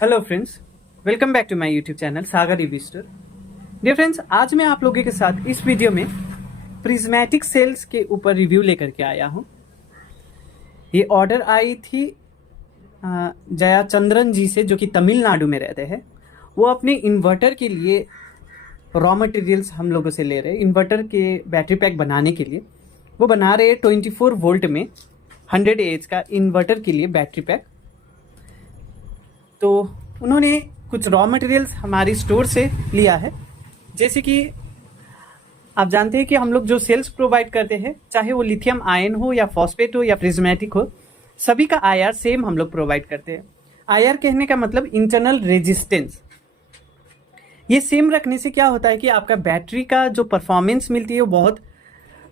Hello friends, welcome back to my YouTube channel Sagar review store. Dear friends, आज मैं आप लोगों के साथ इस वीडियो में प्रिज्मेटिक सेल्स के ऊपर रिव्यू लेकर के आया हूं। ये ऑर्डर आई थी जया चंद्रन जी से, जो कि तमिलनाडु में रहते हैं। वो अपने इन्वर्टर के लिए रॉ मटेरियल्स हम लोगों से ले रहे हैं। इन्वर्टर के बैटरी पैक बनाने के लिए वो बना रहे हैं 24 वोल्ट में 100 AH का इन्वर्टर के लिए बैटरी पैक। तो उन्होंने कुछ रॉ मटेरियल्स हमारी स्टोर से लिया है। जैसे कि आप जानते हैं कि हम लोग जो सेल्स प्रोवाइड करते हैं, चाहे वो लिथियम आयन हो या फॉस्फेट हो या प्रिज्मेटिक हो, सभी का आईआर सेम हम लोग प्रोवाइड करते हैं। आईआर कहने का मतलब इंटरनल रेजिस्टेंस। ये सेम रखने से क्या होता है कि आपका बैटरी का जो परफॉर्मेंस मिलती है वो बहुत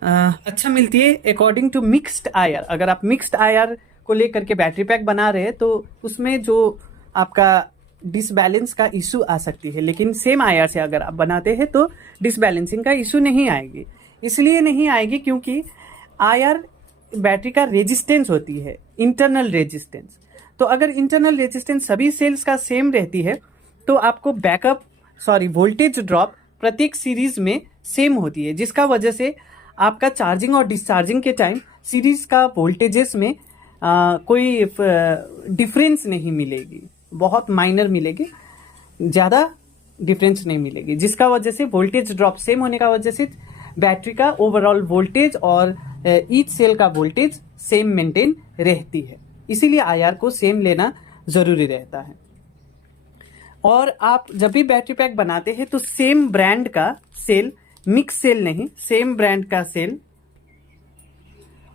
अच्छा मिलती है अकॉर्डिंग टू मिक्स्ड आईआर। अगर आप मिक्स्ड आईआर को लेकर के बैटरी पैक बना रहे हैं तो उसमें जो आपका डिसबैलेंस का इशू आ सकती है, लेकिन सेम आईआर से अगर आप बनाते हैं तो डिसबैलेंसिंग का इशू नहीं आएगी। इसलिए नहीं आएगी क्योंकि आईआर बैटरी का रेजिस्टेंस होती है, इंटरनल रेजिस्टेंस। तो अगर इंटरनल रेजिस्टेंस सभी सेल्स का सेम रहती है तो आपको वोल्टेज ड्रॉप प्रत्येक सीरीज में सेम होती है, जिसका वजह से आपका चार्जिंग और डिस्चार्जिंग के टाइम सीरीज का वोल्टेजेस में कोई डिफरेंस नहीं मिलेगी, बहुत माइनर मिलेगी, ज़्यादा डिफरेंस नहीं मिलेगी, जिसका वजह से वोल्टेज ड्रॉप सेम होने का वजह से बैटरी का ओवरऑल वोल्टेज और ईच सेल का वोल्टेज सेम मेंटेन रहती है। इसीलिए आईआर को सेम लेना ज़रूरी रहता है। और आप जब भी बैटरी पैक बनाते हैं तो सेम ब्रांड का सेल, मिक्स सेल नहीं, सेम ब्रांड का सेल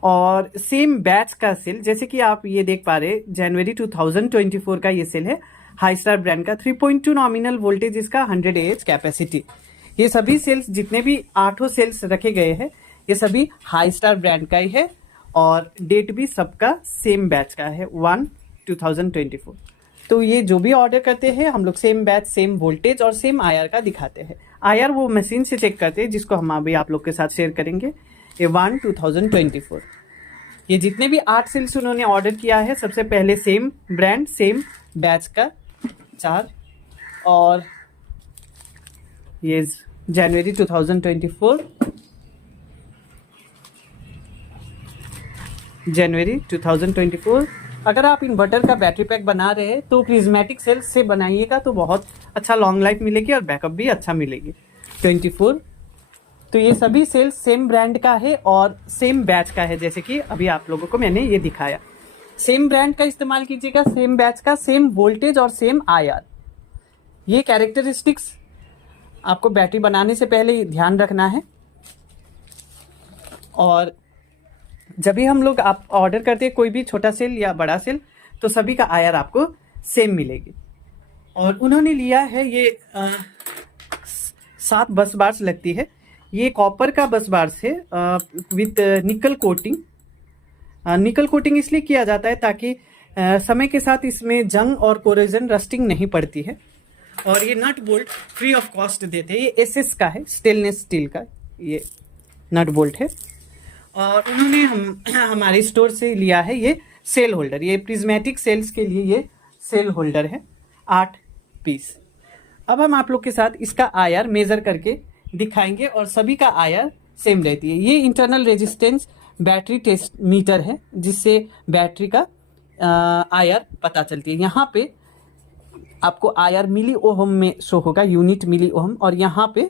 और सेम बैच का सेल, जैसे कि आप ये देख पा रहे जनवरी 2024 का ये सेल है हाई स्टार ब्रांड का। 3.2 नॉमिनल वोल्टेज इसका, 100 AH कैपेसिटी। ये सभी सेल्स, जितने भी 8 सेल्स रखे गए हैं, ये सभी हाई स्टार ब्रांड का ही है और डेट भी सबका सेम बैच का है 1/2024। तो ये जो भी ऑर्डर करते हैं हम लोग सेम बैच, सेम वोल्टेज और सेम आईआर का दिखाते हैं। आईआर वो मशीन से चेक करते हैं, जिसको हम अभी आप लोग के साथ शेयर करेंगे। ये 1/2024 ये जितने भी 8 सेल्स उन्होंने ऑर्डर किया है, सबसे पहले सेम ब्रांड सेम बैच का 4, और ये जनवरी 2024 जनवरी 2024। अगर आप इन्वर्टर का बैटरी पैक बना रहे हैं तो प्रिज्मेटिक सेल्स से बनाइएगा तो बहुत अच्छा लॉन्ग लाइफ मिलेगी और बैकअप भी अच्छा मिलेगी। 24 तो ये सभी सेल्स सेम ब्रांड का है और सेम बैच का है, जैसे कि अभी आप लोगों को मैंने ये दिखाया। सेम ब्रांड का इस्तेमाल कीजिएगा, सेम बैच का, सेम वोल्टेज और सेम आईआर। ये कैरेक्टरिस्टिक्स आपको बैटरी बनाने से पहले ध्यान रखना है। और जब भी हम लोग आप ऑर्डर करते हैं कोई भी छोटा सेल या बड़ा सेल, तो सभी का आईआर आपको सेम मिलेगी। और उन्होंने लिया है ये 7 बस बार्स लगती है। ये कॉपर का बस बार्स है विथ निकल कोटिंग। निकल कोटिंग इसलिए किया जाता है ताकि समय के साथ इसमें जंग और कोरोजन, रस्टिंग नहीं पड़ती है। और ये nut bolt free of cost देते हैं। ये एसएस का है, स्टेनलेस स्टील का ये नट बोल्ट है। और उन्होंने हमारे स्टोर से लिया है ये सेल होल्डर। ये प्रिज्मेटिक सेल्स के लिए ये सेल होल्डर है, 8 पीस। अब हम आप लोग के साथ इसका आईआर मेजर करके दिखाएंगे और सभी का आईआर सेम रहती है। ये internal resistance battery test meter है, जिससे बैटरी का आईआर पता चलती है। यहाँ पे आपको आईआर मिली ओहम में शो होगा, यूनिट मिली ओहम, और यहाँ पे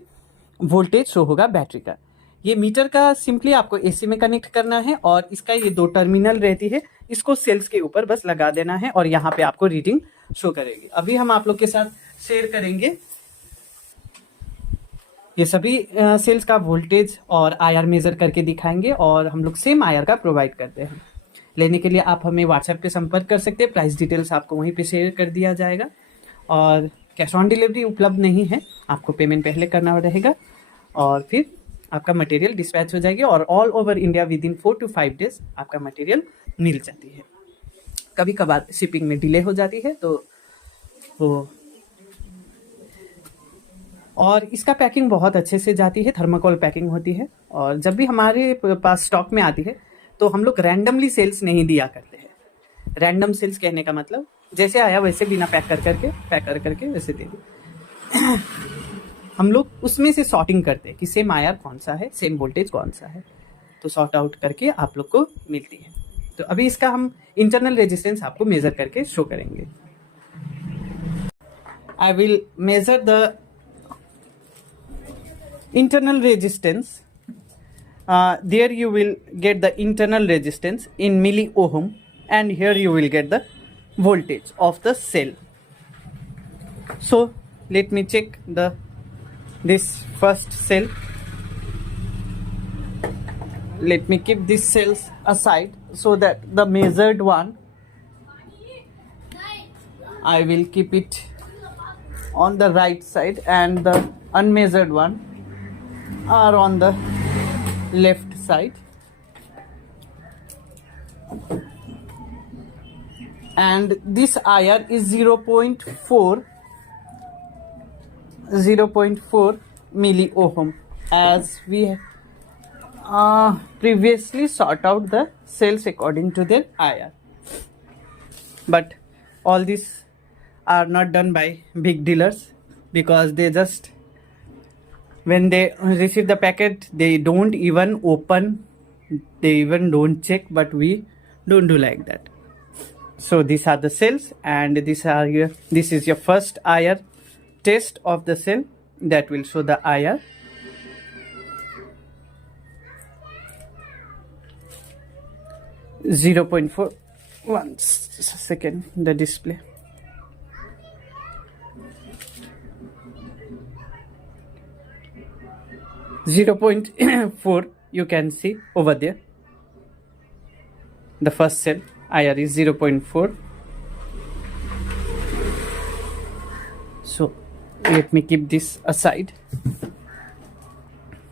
वोल्टेज शो होगा बैटरी का। ये मीटर का सिंपली आपको एसी में कनेक्ट करना है और इसका ये 2 टर्मिनल रहती है, इसको सेल्स के ऊपर बस लगा देना है और यहाँ पे आपको रीडिंग शो करेगी। अभी हम आप लोग के साथ शेयर करेंगे ये सभी सेल्स का वोल्टेज और आईआर मेजर करके दिखाएंगे। और हम लोग सेम आईआर का प्रोवाइड करते हैं। लेने के लिए आप हमें व्हाट्सएप पे संपर्क कर सकते हैं। प्राइस डिटेल्स आपको वहीं पे शेयर कर दिया जाएगा। और कैश ऑन डिलीवरी उपलब्ध नहीं है, आपको पेमेंट पहले करना रहेगा और फिर आपका मटेरियल डिस्पैच हो जाएगी। और all over India with in 4 to 5 days आपका मटेरियल मिल जाती है। कभी कभार शिपिंग में डिले हो जाती है तो वो, और इसका पैकिंग बहुत अच्छे से जाती है, थर्माकोल पैकिंग होती है। और जब भी हमारे पास स्टॉक में आती है तो हम लोग रैंडमली सेल्स नहीं दिया करते हैं। रैंडम सेल्स कहने का मतलब जैसे आया वैसे बिना पैक कर करके वैसे दे दिया। हम लोग उसमें से सॉर्टिंग करते हैं कि सेम आईआर कौन सा है, सेम वोल्टेज कौन सा है, तो सॉर्ट आउट करके आप लोग को मिलती है। तो अभी इसका हम इंटरनल रेजिस्टेंस आपको मेजर करके शो करेंगे। I will measure the internal resistance. There you will get the internal resistance in milliohm, and here you will get the voltage of the cell. So let me check this first cell. Let me keep these cells aside so that the measured one I will keep it on the right side and the unmeasured one are on the left side. And this IR is 0.4 milliohm, as we previously sort out the cells according to their IR. But all these are not done by big dealers, because they just, when they receive the packet, they don't even open, they even don't check, but we don't do like that. So these are the cells, and this is your first IR test of the cell that will show the IR. .4. One second, the display. .4 you can see over there. The first cell IR is 0.4. So let me keep this aside.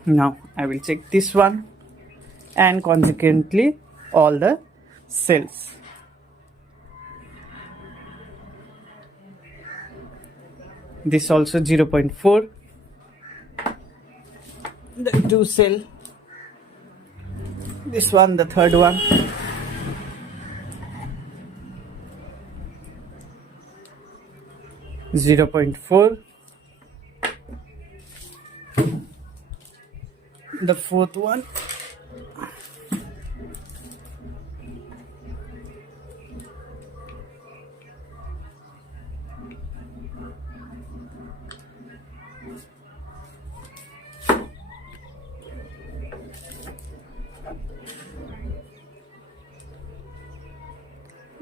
Now I will check this one, and consequently all the cells. This also 0.4. The two cell, this one, the third one. .4. The fourth one.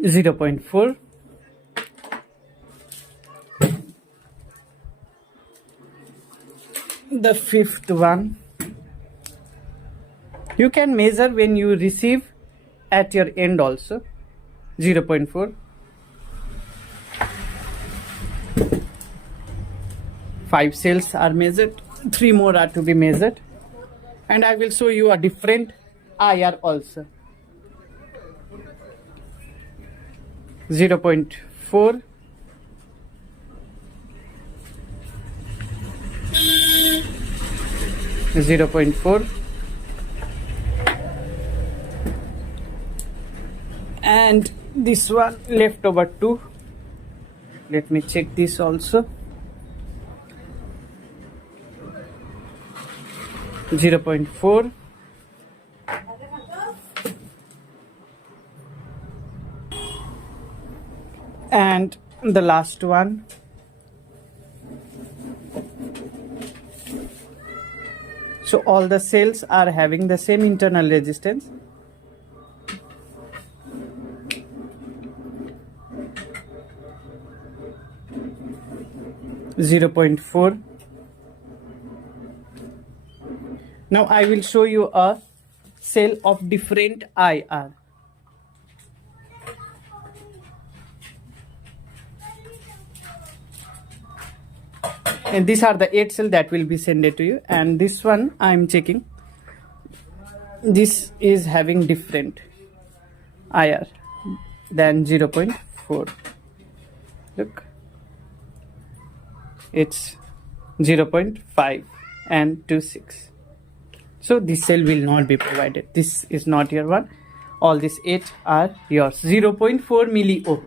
.4. The fifth one. You can measure when you receive at your end also. 0.4. 5 cells are measured, 3 more are to be measured, and I will show you a different IR also. 0.4. And this one left over 2. Let me check this also. 0.4. And the last one. So all the cells are having the same internal resistance. .4. Now I will show you a cell of different IR. And these are the 8 cells that will be sent to you, and this one I am checking. This is having different IR than 0.4. Look, it's 0.5 and 26. So this cell will not be provided. This is not your one. All these 8 are yours. 0.4 milliohm.